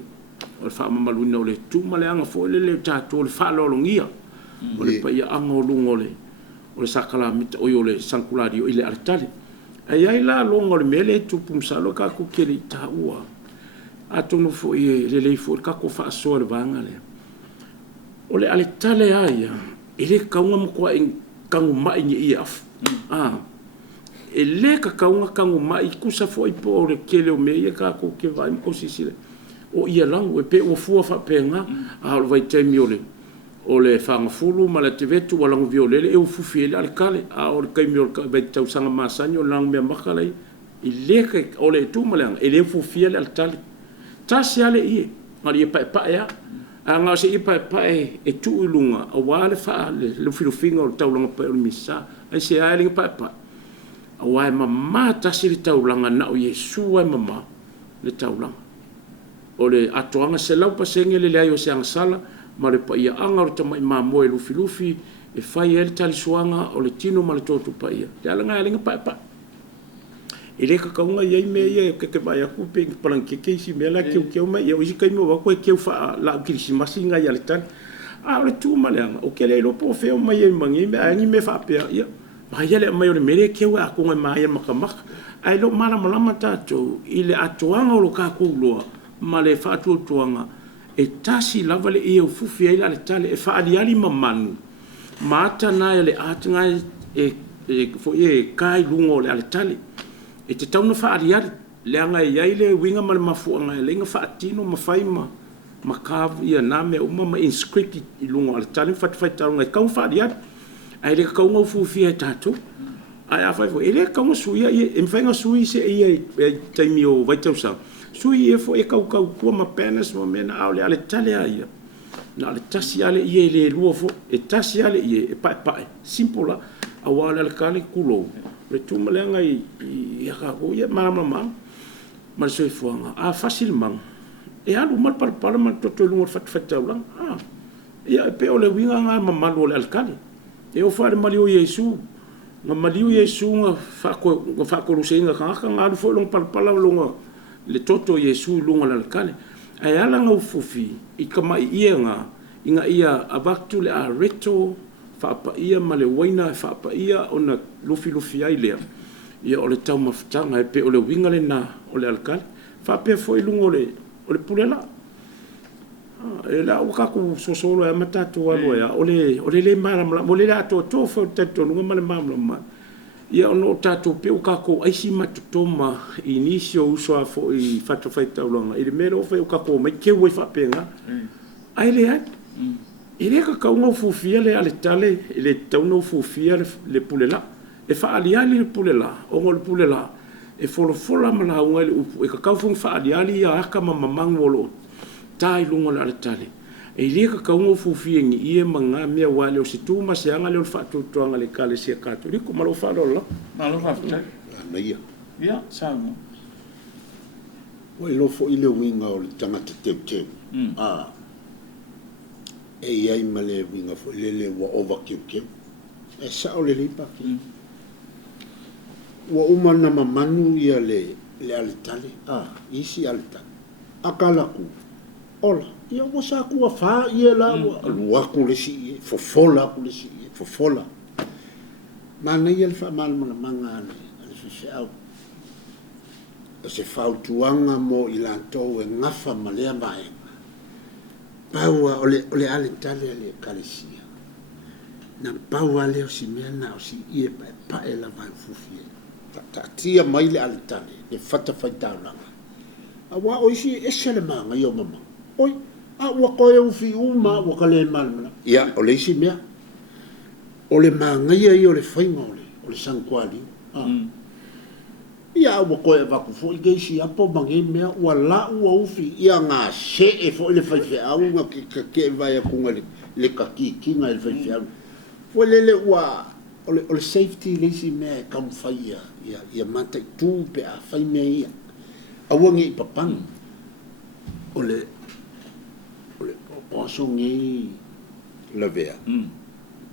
o le whaamamaluna o le tūmaleanga fo le tātou o le whaalolongia o le paia anga o lunga o le sakala mita o le sankulari o i le aritale ai ai la longa o le mele tupu msalo ka kukere i tā ua atono fo i le lei fo ka ko whaasoa le vanga le o le aritale aia i le kaunga mkua i kangu mai ni i afu e le ka kaunga kangu mai kusa fo i po o le kele o mea ka ko ke vai ko sisile o ia langu e pe o fua fa penga a o vai temi o le fanga fulu ma le tevetu wala ngu violele e o fufi ele al kale a o le kaimi o le tau sanga masani o lang mea makalai i le ka o le tu malang e le fufi ele al tali tasi ale ie ngari e pa ya a nga se i pa e tu ilunga o wale fa le filofinga o tau langa pa o misa ai se ai pa wa mama tasi le taulanga na o Yesu wa mama le taulanga o le atoanga se lau pasenge le leo se sala ma le pa ia anga o tamai mamo e lufi e fai el tali suanga o le tino ma le totu pa ia te alanga alinga pa e le kakaunga iai me ia ke vai a kupe palanke ke si me la ke o mai ia o si kai mo wa ko ke fa la kirisi masinga ia le tan a le tu malanga o ke le lo po fe o mai e mangi me ani me fa pe ia mai ele mai o mere ke wa ko mai makamaka ai lo mala malama tato ile atoanga o lo ka ko lo ma le fa tuanga e tasi lava le e o fufi ai le tale e fa ali mamanu mata na le atinga fo kai lungo le ale tali e te tauna fa ariari le anga ia le winga mal mafu anga le nga fa tino ma faima ma kav ia na me uma ma inscript I lungo ale tali fa taunga ka fa ariari ai le ka ngo fu fia tatu ai afa fo ele ka ngo suia e mfenga sui se ia taimi o vai tau sa sui e fo e ka ku ma penas ma mena au le ale tali ia na le tasi ale ia le luofo e tasi ale ia e pai simple la awala le kale kulo le tumalenga I ka ko ia mama ma so fuanga a facile mang e alu mal par mal to lungo fat ulang ia pe ole winga nga mama lo le alkale e o fa le malio Yesu nga malio Yesu nga fa ko lusenga ka nga fo long par longa le toto Yesu lungo le alkale ai ala nga ufufi I kama ia nga inga ia abaktu le a reto fa pa ia male waina fa pa ia ona lufi ai lea ia ole tau mafutanga e pe ole winga le na ole alkali fa pe foi lungo ole pulela e la o ka ku sosolo e matatu alo ya ole le mara ole la to fo tetto lungo male mamla ia ono tatu pe o ka ko ai si matutoma inicio uso a fo I fato faita longa ile mero fe o ka ko mai ke wo fa penga ai le ai ile ka unga fufia le ale tale ile tauno fufia le pulela e fa aliali le pulela o ngol pulela e fola mala unga le upu e ka fun fa aliali ya aka mamang wolo tai lungo le ale tale e ile ka unga fufia ni ie manga mea wale o situ ma se anga le fa tu anga le kale sia katoliko malo fa lo malo fa na ia sa no wai lo fo ile winga o le tangata teu e ia I male winga fo lele wa ova kiu e sa o le lipa ki wa umana mamanu ia le ale tale isi ale tale akala ku ola ia wa sa ku fa ia la wa ku le si fofola ku le si fofola mana ia le fa mal manga ale se au se fa tuanga mo ilanto e ngafa malea mai paua ole ale tale ale kalesia na paua le o si mena o si ie pa e la vai fufi ta tia mai le ale tale e fata faita langa a wa o si e sele manga yo mama oi a wa ko e ufi uma wa kale malmana ia ole si mea ole manga ia yo le fainga ole sankwali ia wa ko e va ku fo I si apo bangi mea wa la u ufi ia nga se e fo le fa au nga ke vai ku ngale le ka ki nga le fa au fo le wa ole safety le si mea kam fa ia mata tu pe a fa me ia a wangi papang ole o so ngi la vea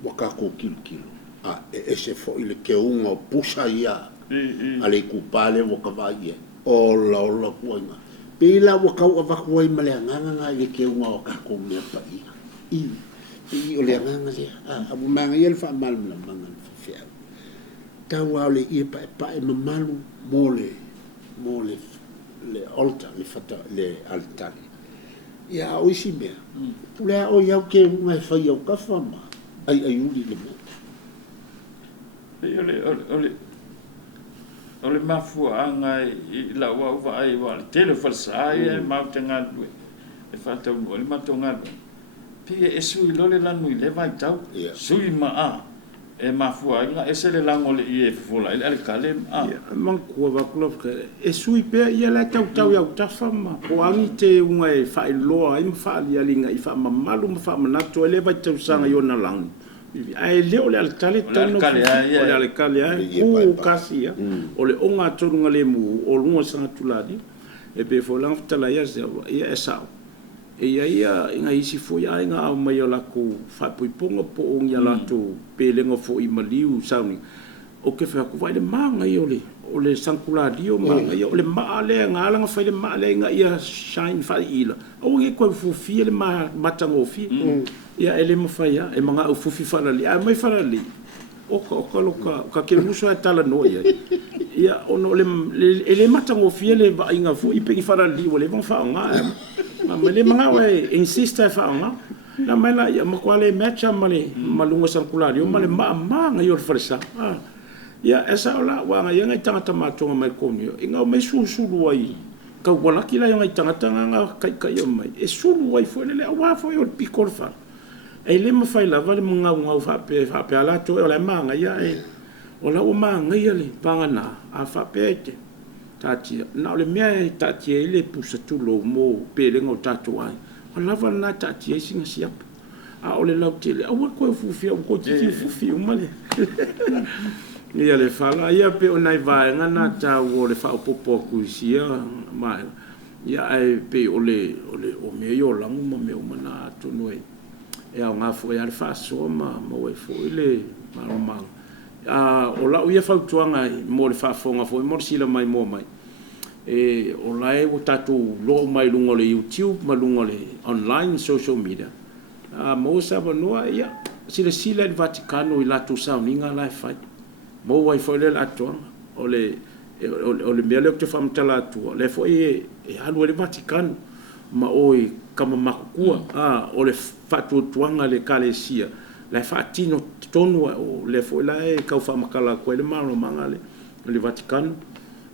wa ka ko kilo e se fo ile ke unga pusa ia ale ku pale wo ka vai o la kuanga pila wo ka wa kuai male nganga le ke unga ka ko me pa I o le nganga le abu manga yel fa mal manga fa ta wa le I pa malu mole le altar le fata le altar ya o si me le o ya ke unga fa yo ka fa ma ai uli le me ole mafua anga I la wa ai wa tele falsa ai ma tanga e fa tau ole ma tonga pia e sui lole lanu I le vai tau sui ma e mafua nga e sele lango le I e fola ele kale man ko va klop e sui pe ia la tau ya tafa ma po angi te unga e fa loa I fa ali linga I fa malu ma fa manato ele vai tau sanga yo na lang ai le ole al tale tano ole al kale ku kasi ya ole onga tonga le mu o lunga sanga tuladi e pe fo lang tala ya ia esa e ia inga isi fo ya inga au mai ola ku fa puiponga po onga la to pelenga fo I maliu sauni o ke fa ku vai le manga ole sankula dio manga ole maale ngala nga fa le maale nga ia shine fa ila o nge ko fu fi le matango fi ia ele mafaya e manga o fufi falali a mai falali o ka ke muso e tala no ia ono le matango fi le ba inga fu I pe falali o le van fa nga ma le manga we insista fa nga na mai la ia makwale matcha male malunga san kulari o male ma nga yo fresa ia esa ola wa nga ia tangata matonga mai konio inga mai sulu ai ka wala kila ia tangata nga kai o mai e sulu ai fo le wa fo yo pikorfa e le ma fai la vale nga fa pe ala to ola manga ia e ola o manga ia le pangana a fa pe tati na le mea tati e le pusa tulo mo pele ngo tatu ai o lava na tati e singa siap a o le lau tele a wako e fufia o titi fufia umale ia le fala ia pe o nai vaenga na tau o le fao popo kuisia mai ia ai pe o me yo langu ma me o mana tonu e au ngā fo e ale faso ma o e fo ile maromang o la ia fautuanga mo le fafonga fo mo sila mai mo mai e o la e o tatu lo mai lungo le YouTube ma lungo le online social media mo sa no ia sila il Vaticano i latu sauninga la fai mo wai fo le latu o le mele te fam tala tu le fo e alu le Vaticano ma oi kama makua o le fatu tuanga le kalesia la fatino tonu o le fo la e ka fa makala ko le malo mangale le Vaticano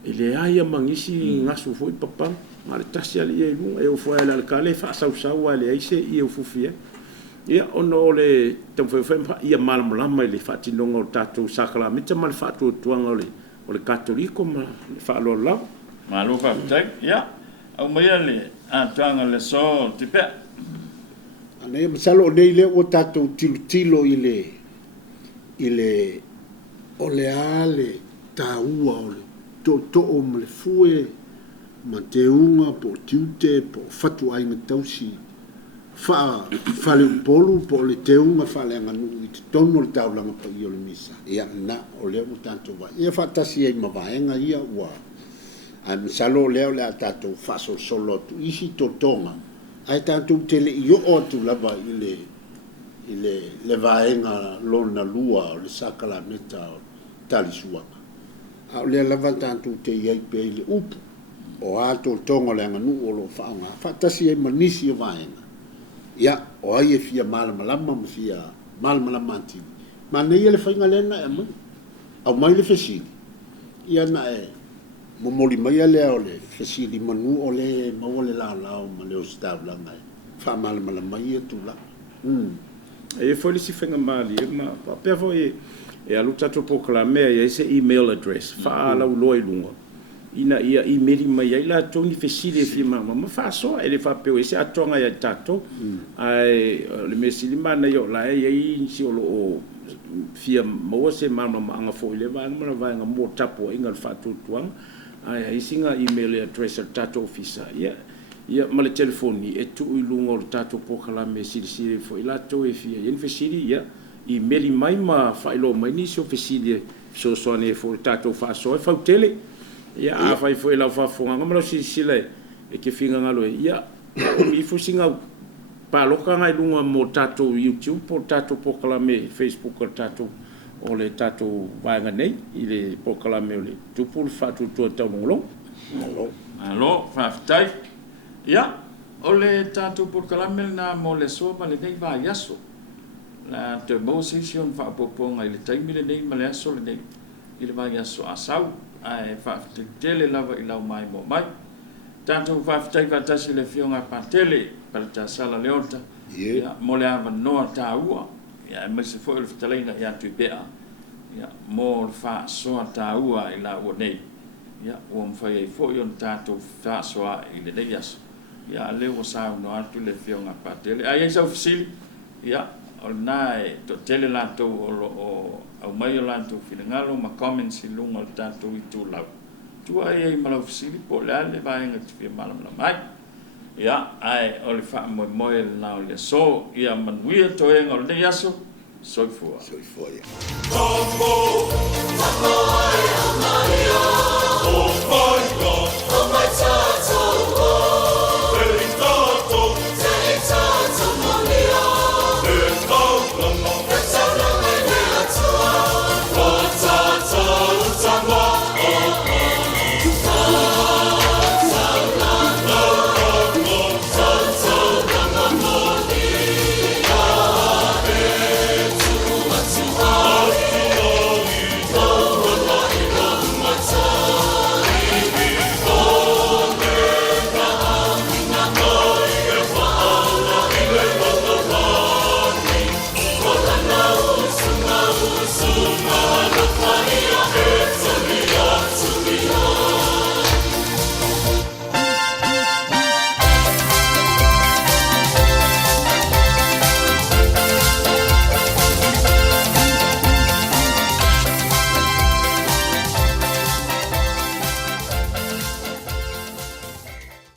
ele ai mangisi ngasu foi papa ma le tasi ali e lu e o fo la kale fa sa le ai se e o fufia ia ono le tamfo ia mal malama le fatino ngol tatu sakala mita mal fatu tuanga o le katoliko ma le fa lo la ma lo fa tak ia o mai le tuanga le so tipe ane masalo nei le o tatou tilo ile o le ale taua o le to o le fue ma te unga po tiute po fatu ai tausi fa le polu po le te unga fa le nganu i te tono le taulanga pa i o le misa ia na o le o tanto va ia fa tasi ai mavaenga ia ua a masalo leo le a tatou fa solo tu isi totonga ai tanto tele io o tu lava ile le vaenga lona lua o le sakala meta tali suanga a le lava tanto te iai pe ile upu o ato tonga le nganu o lo faanga fatasi e manisi o vaenga ia o ai e fia malama fia malama anti ma nei le fainga lena e mai au mai le fesi ia na e mo moli mai ale ole fesi di manu ole mo le la ma le ostabla ngai fa malama mai tu la e foi si fenga mali ma pe foi e a luta to proclame e ese email address fa la loi lungo ina ia email mai ai la toni fesile fi ma fa so e le fa pe ese atonga ya tato ai le mesili mana yo la e si o fia mo se mama anga foi le va nga mo tapo inga fa tu tuang ai singa email address tato officer ia ma le telefoni e tu i lunga o tato proclame sili foi la to e fia yen fesili ia i meli mai ma failo mai ni so fesili so ne fo tato fa so e fa tele ia a fai foi la fa fonga ngam sile e ke finga ngalo ia mi fo singa pa loka ngai lunga mo tato YouTube po tato proclame Facebook tato o le tato vanga nei i le proclame le tu pour fa tu to ngolo alo fa tai ia o le tato proclame na mo le so ma le nei va yaso la te position fa poponga i le taimi le nei ma le aso le nei i le va yaso asau ai fa tele lava i lau mai mo mai tanto fa tai va tasi le fionga patele per ta sala leonta ia mo le ava no taua ia me se foi le fitaleina ia tu bea ia mo fa so taua i la o nei ia o mfa ia foi on tanto fa so i le nei as ia le o sa no atu le fionga patele ai sa ofisili ia o nai to tele la to o au mai la to finangalo ma comments i lunga tanto i tu lau tu ai ma la ofisili po le vai nga ti mala mai ia ai o le fa mo na o le so ia manuia to e ngol nei aso soifua ia Tambo, tambo,